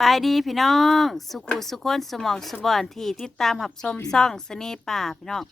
ไปดีพี่น้อง สุขุสุคนสมองสบอนที่ติดตามหับชมซ่องสนีป่าพี่น้อง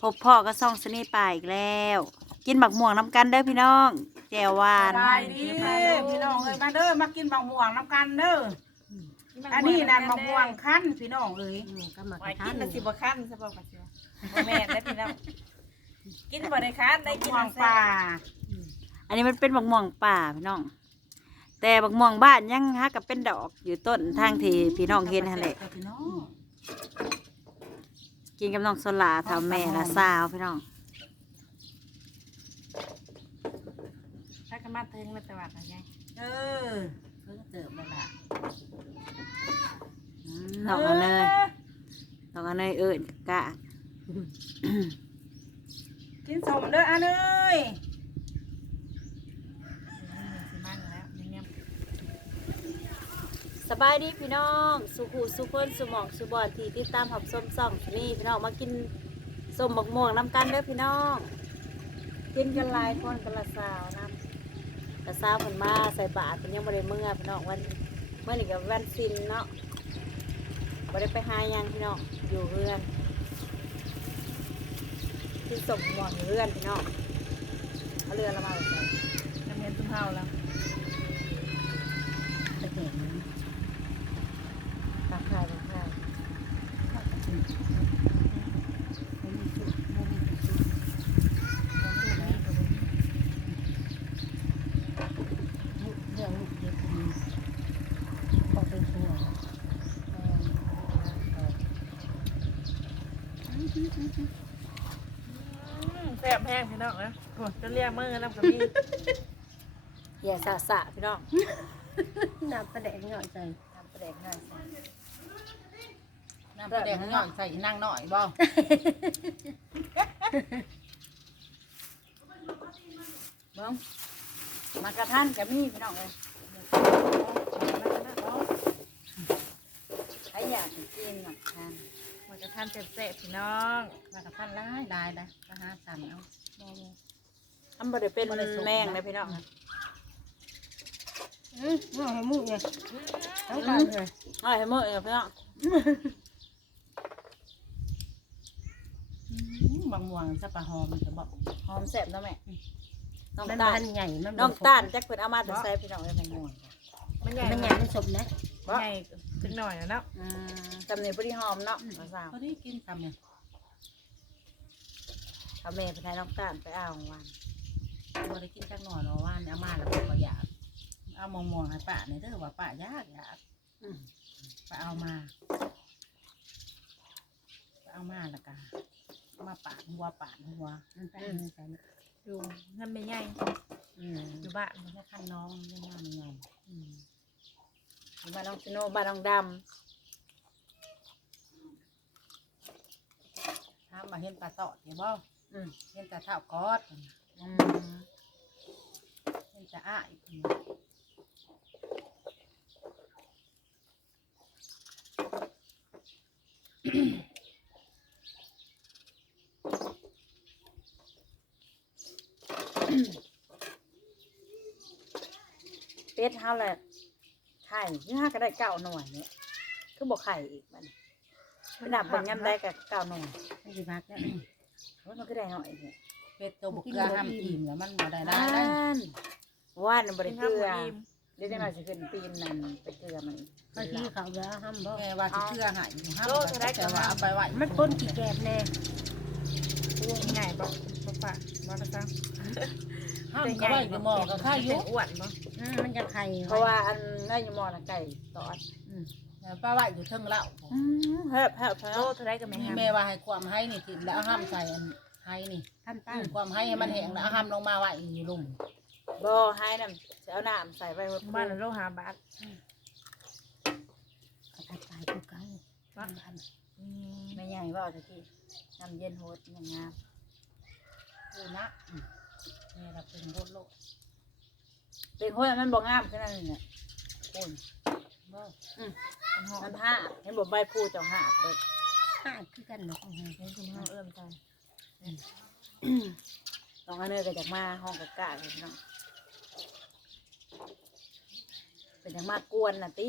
พบพ่อก็ซ่องสนีป่าอีกแล้ว กินบักม่วงน้ำกันเด้อพี่น้องแจวหวานไปดีพี่น้องเอ้ยมาเด้อมากินบางม่วงน้ำกันเด้อออันนี้นั่นบางม่วงคั้นพี่น้องเอ้ยก็มาไว้ทากินนละสิบ่คันซะบ่ปัดเสียบ่แม่นได้พี่น้องกินบ่ได้คันได้บางกินม่วงน้ำป่า อันนี้มันเป็นบักม่วงป่าพี่น้อง แต่บักม่วงบ้านยังฮะกับเป็นดอกอยู่ต้นทางที่พี่น้องเห็นนั่นแหละพี่น้องกินกับน้องโซลาเท่าแม่ละสาวพี่น้องถ้ากันมาถึงแล้วแต่ว่าไงเออเพิ่งเติมแล้วล่ะอืมน้องอันเนยน้องอันเนยเอิญกะกินสมเด้ออันเอ้ย สิมันแล้วยัง สบายดีพี่น้อง สุขุสุคนสุหมองสุบอนที่ติดตามหับส้มซ่องนี่พี่น้องมากินส้มบักม่วงน้ำกันเด้อพี่น้องกินกันหลายคนกันละสาวน้ำละสาวเพิ่นมาใส่บาตรเพิ่นยังบ่ได้เมื่อพี่น้องวันเมื่อนี้กับวันซินเนาะบ่ได้ไปหายังพี่น้องอยู่เรือนกินส้มบกม่วงอยู่เรือนพี่น้องเอาเรือนละมาใส่ๆจำเรียนตุ้มเฮาแล้วตะแกรง ตาข่ายตาข่าย เรื่องลูกเด็กมันพอไปทั่ว แซ่บแห้งพี่น้องนะโอ้จะเรียกมือน้ำกับมีอย่าสะสะพี่น้อง น้ำประแดงหน่อยใจทำแปลกหน่อยสิ น้ำปลาแดงหน่อยใส่นางหน่อยบ่เบิ้งมากระทันกับมีพี่น้องเลยใครอยากสิกินหนักทานมันจะทานแซ่บๆพี่น้องมากับท่านร้ายลายนะก็หาสั่นเอาทำบ่ได้เป็นแมงเลยพี่น้องอืมน้องให้มุกไงทั้งกันเลยเอ้ยให้หมดเลยพี่น้อง บาง ม่วงจะปลาหอมจะบอกหอมแซ่บเนาะแม่น้องมันตาลมันใหญ่มันน้องตาลจักเพิ่นเอามาแต่ใส่พี่น้องเลยมันม่วนมันใหญ่มันใหญ่มันสมนะใหญ่ขึ้นหน่อยแล้วเนาะอืมจำเนียงพอดีหอมเนาะภาษาวพอดีกินทำเนี่ยทำแม่ไปให้น้องตาลไปเอาวันพอได้กินจักหน่อยเนาะว่าเอามาแล้วก็อยากเอามองมองให้ป้าเนี่ยเด้อว่าป้ายากอยากอืมไปเอามาไปเอามาแล้วก็ มาปาดหัวปาดหัวมันไปมันใส่ดูเงินไม่ใหญ่อืมอยู่บ้านมันจะขั้นน้องไม่ง่ายไม่ง่ายอืมบ้านน้องชิโนบ้านน้องดถ้ามาเห็นปลาตอดเห็นบ่ำอืมเห็นแต่เท้ากอดอืมเห็นแต่อ้าย เป็ดเฮาแหละไข่ยี่ห้าก็ได้เก้าหน่วยเนี่ยคือบอกไข่อีกมันมันดับเบิ่งยำได้กับเก้าหน่วยไม่ใช่พักแล้วว่ามันก็ได้หน่อยเนี่ยเป็ดตัวบุกเกลือห้ามอิ่มแล้วมันบ่ได้ได้อ่ได้านว่านบกิรินเกข้าวลืหมูออิ่มเดี๋ยวจังหน่อยจะขึ้นปีนนั่นไปเกลือมันก็ที่เขาแล้วห้ามบอกแม่ว่าสิเกลือใหายห้ามแต่ว่าเอาไปไหวมันพ้นกี่แกบแน่ใหญ่บอกบอกปะบอกนะจ๊ะห้ามก็ไหวอยู่หมอก็ค่ายุอ้วนบ่ อืมมันจะไข่เพราะว่าอันน่าอยู่มอนะไก่ตอดป้าไหวอยู่เทิงเหล้าอืมเฮ้ยเฮ้ยเฮ้โลยเท่าไรก็ไม่มีห้ามแม่ว่าให้ความให้นี่กินแล้วห้ามใส่อันให้นี่ท่านตั้งความให้ให้มันแห้งแล้วห้ามลงมาไหวอยู่ลุ่มบ่ให้น้ำจะเอาน้ำใส่ไว้บนบ้านโลหาบาทเขาทักทายกูเก่าบ้านบ้านอืมไม่ใหญ่บ่ตะกี้น้ำเย็นโหดอย่างงามดูนะแม่เราเป็นรถโลก เป็นโหดมันบ่งามขนาดนี้เนี่ยคุณเมื่อมันหอมมันห้าเห็นบอกใบพูเจ้าห้าเบิดห้าคือกันเนาะเป็นคุณห้องเอื้อมใจต้องอันเนยก็จากมาห้องกะกะเลยพี่น้องเป็นอย่างมากกวนน่ะติ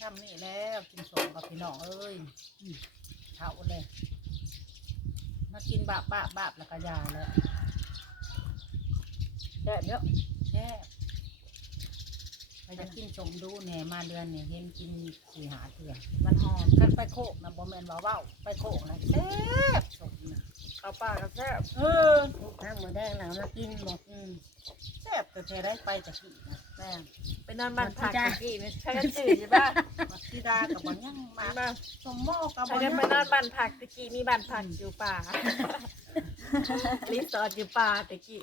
ซ้ำนี่แล้วกินสมกับพี่น้องเอ้ยอืมเท่าเลย มากินบาบบาบบาบแล้วก็ยาแล้ว แซ่บเยอะแช่ไปจะกินสมดูแหน่มาเดือนเนี่ยเห็นกินสี่หาเถื่อมันหอมกันไปโคกนะบ่แม่นว่าเว้าไปโคกนะแซ่บสมนะเอาปากกับแซ่บเออข้างหมูแดงหลังมากินบอกอืมแซ่บแต่แท้ได้ไปจากกี่นะแม่ไปนอนบ้านผักตะกี้นี่ใช่กันจืดใช่ป่ะมักซิดากับบ่ยังมามาสมหม้อกับไปบ่กัยันงไปนอนบ้านผักตะกี้มีบ้านผักอยู่ป่ารีสอร์ทอยู่ป่าตะกี้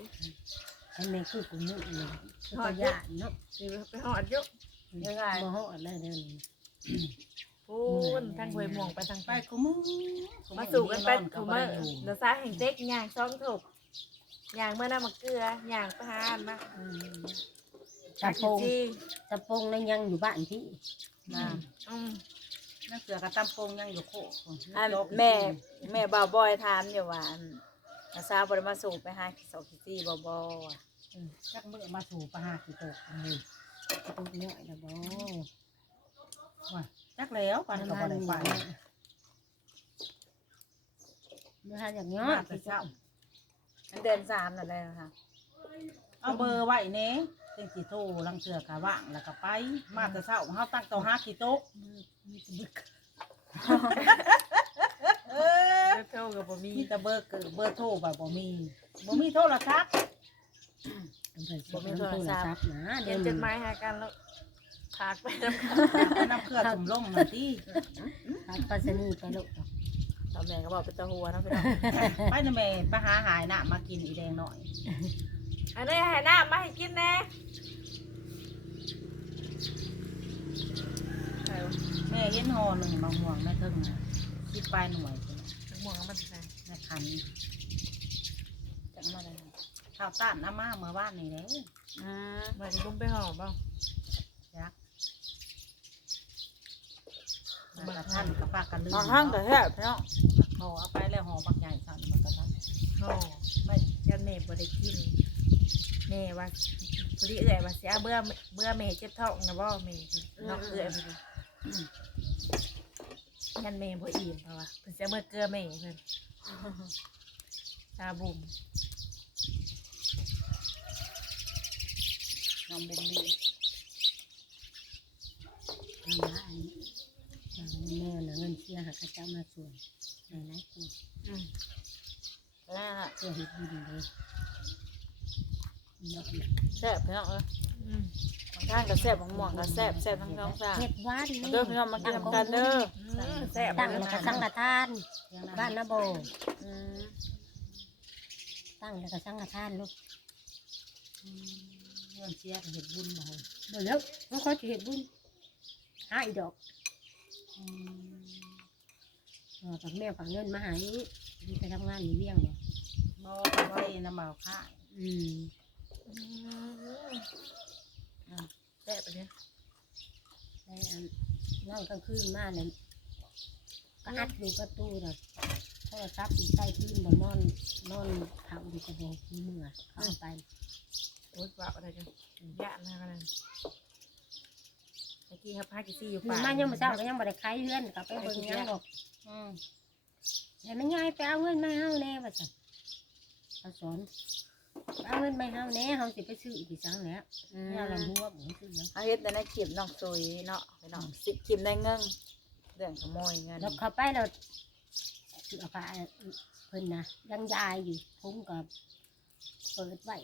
อันนี้คือกูนึกเลยคือตัวยานเนาะสิไปหอดอยุยังไง บ่ฮอดเลยเดี๋ยวนี้พูนทางหวยหม่วงไปทางไปไปกูมึงมาสู่กันไปกูถูมามาเดี๋ยวซาแห่งเต็กย่างซ่องถูกย่างเมื่อน้ำมะเกลือย่างไปหาอันมาตะโพงจีตะโพงนั่นยังอยู่บ้านที่นะอืม นั่นเสือกับตำโปงยังอยู่โคกอันแม่ แม่บ่าวบอยถามอยู่ว่าอัน อาซาบ่ได้มาสู่ไปหาขี้เสาขี้ซี่บ่บ่ว่ะจักมือมาสู่ปหาสิโตกเลยตุ๊กน้อยละบ่ว่าจักแล้วปันกับบ่ได้ไปเมื่อหาอย่างเงี้ยมาแต่เช้า อันเดือนสามนั่นเลยนะคะเอาเบอร์ไว้เน่เต็งสิโทรลังเสือกะว่างแล้วก็ไป มาแต่เช้าเฮาตั้งโตะหาสิโตกเอ อเท่ากับบ่มีมีแต่เบอร์เกิดเบอร์โทรแบบบ่มีบ่มีโทรศัพท์บ่มีโทรศัพท์นะเขีเดี๋ยยนวจนี้ดหมายหากันแล้วพากไปน้ำกันเอาน้ำเครื่องถุ่มลมมาที่ทางปัสนีไปลูกตอนแม่ก็บอกเป็นตะหัวเนาะพี่น้องไปนะแม่ไปหาหายน่ะมากินอีแดงหน่อยอันนี้ให้น้ำมาให้กินแน่แม่เห็นห่อหนึ่งมะม่วงแม่เทิงน่ะคิดปลายหน่วย พุ่นน่ะหม่วงมันใส่แม่คันจังมาเลยข้าวต้านอาม่าเมื่อวานนี่แหละอืมมาที่ลุงไปห่อบ้างยักษ์กระท่านกับปากกันลืมบางครั้งก็แซ่บพี่น้องห่อเอาไปแล้วห่อบักใหญ่สั่นมันกระท่านห่อไม่ยันเมย์บ่ได้กินเมย์ว่าพอดีเอื่อยว่าเสียเบื่อเบื่อเมย์เจ็บท้องนะบ่เมย์นอกเอื่อยพอดี ยันเมย์บ่อิ่มเพราะว่าเพิ่นเสียเมื่อเกลือเมย์เพิ่นชาบุ่มน้องบุญดีทางร้านทางแม่น่ะเงินเสียหากระเจ้ามาส่วนหลายๆคนอืมนั่นน่ะเพื่อเฮ็ดบุญเลยเนาะ แซ่บพี่น้องเอออืม บางครั้งก็แซ่บบางม่วงก็แซ่บแซ่บทั้งสองอย่างเฮ็ดหวานเด้อพี่น้องมากินน้ำกันเด้ออืมแซ่บตั้งแล้วก็สังฆทาน บ้านนะโบอืมตั้งแล้วก็สังฆทานลูกเงินเสียก็เห็ดบุญมาให้บ่แล้วมันเขาจะเฮ็ดบุญหาอีดอกเออกับแม่ฝากเงินมาให้มีไปทำงานอยู่เวียงบ่บ่เอาไว้น้ำเบาค่ายอืมอืมอะ แซ่บอันเนี้ยได้อันนอนกลางคืนมาเนี่ยก็อัดอยู่ประตูน่ะโทรศัพท์อยู่ใต้พื้นบ่นอนนอนเท้าอยู่กระโบกมีมือเข้าไปโอ๊ยว่าอะไรกันยะนะกันเมื่อกี้ครับพากิซี่อยู่คือป่ามายังมาเช้าก็ยังบ่ได้ไขเฮือนก็ไปเบิ่งหยังดอกอืมแต่มันยายไปเอาเงินมาให้เฮาแน่ว่าซั่นเขาสอนไป เอาเงินมาให้เฮาแน่เฮาสิไปซื้ออีกสิจังแหล้วอืมย่าลำหัวบ่ซื้อหยังเอาเฮ็ดแต่ในคลิปน้องซุยเนาะพี่น้องสิคลิปได้เงินเรื่องขโมยเงินแล้วเข้าไปแล้วสิเอาผ้าเพิ่นน่ะยังยายอยู่ผมก็เปิดไว้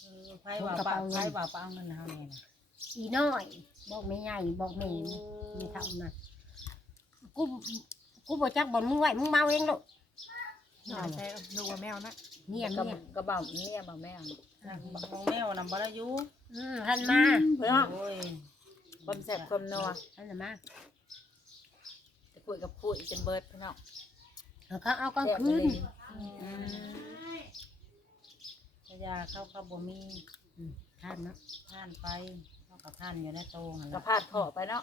เออไผว่าปากไผว่าปากเอาเงินเฮาแน่น่ะอีน้อย บอกแม่ใหญ่บอกแม่มีเท่านั้นกูกูบอกจักบอกมึงไหวมึงเมาเองลูก หน่อยใช่ดูว่าแมวนะเนี่ยก็เนี่ยก็บ่าวเมียบ่าวแม่บ่แมวนำบ่ได้อยู่อืมท่านมาพี่น้องโอ้ยความแซ่บความนัวท่านน่ะมาจะคุยกับคุยจนเบิดพี่น้องแล้วเขาเอากลางแซ่บคืเลนยอืมพยาเขาเขาบ่มีอืมท่านเนาะท่านไปเขากับท่านอยู่ในโตงหั่นก็ล่ะพาดเคาะไปเนาะ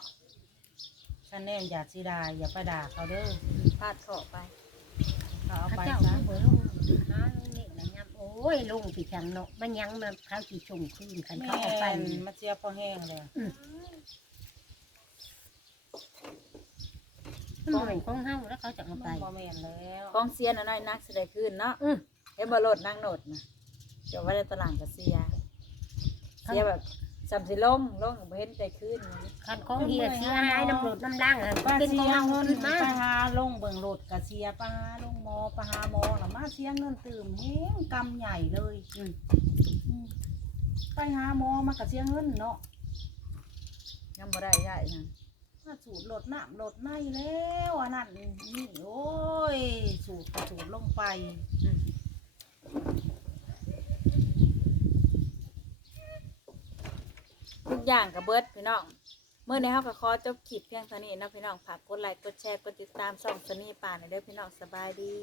ท่านแน่อย่าสิดาอย่าไปด่าเขาเด้อพาดเคาะไป ข้าไเจ้าซะบ่ลุงน้าลุงนี่นะยับโอ้ยลุงพี่ชังเนาะมันยังมันเขาสิชมคืนคันเขาเาไป แม่มาเจียพอแห้งเลยมันบ่เป็นของเฮาแล้วเขาจะเอาไป มันบ่แม่นแล้วกองเสียน้อยนักสดงขึ้นเนาะเฮ้ยบาโลดนางโหนดนะเดี๋ยวว่าได้ตลางก็เสีย เสียแบบ สำสิลงลงบ่เห็นได้ขึ้นคันของเฮียเสียหายน้ำรดน้ำล่างอะป้าเป็นขเสีองยเฮาเงินขึ้นไปมาหาลงเบิ่งรถก็เสียไปหาลงหมอไปหาหมอน่ะมาเสียเงินตื่มเฮงกำใหญ่เลยอืมอืมไปหาหมอมาก็เสียเงินเนาะยังบ่ได้ได้หยังมาสูดรถน้ำรถในแล้วอันนั้นนี่โอ้ยสูดก็สูดลงไป ทุกอย่างกับเบิร์ดพี่น้อง เมื่อในห้องก็ขอจบขีดเพียงเท่านี้นะพี่น้องฝากกดไลค์กดแชร์กดติดตามช่องสนีป่าในเด้อพี่น้องสบายดี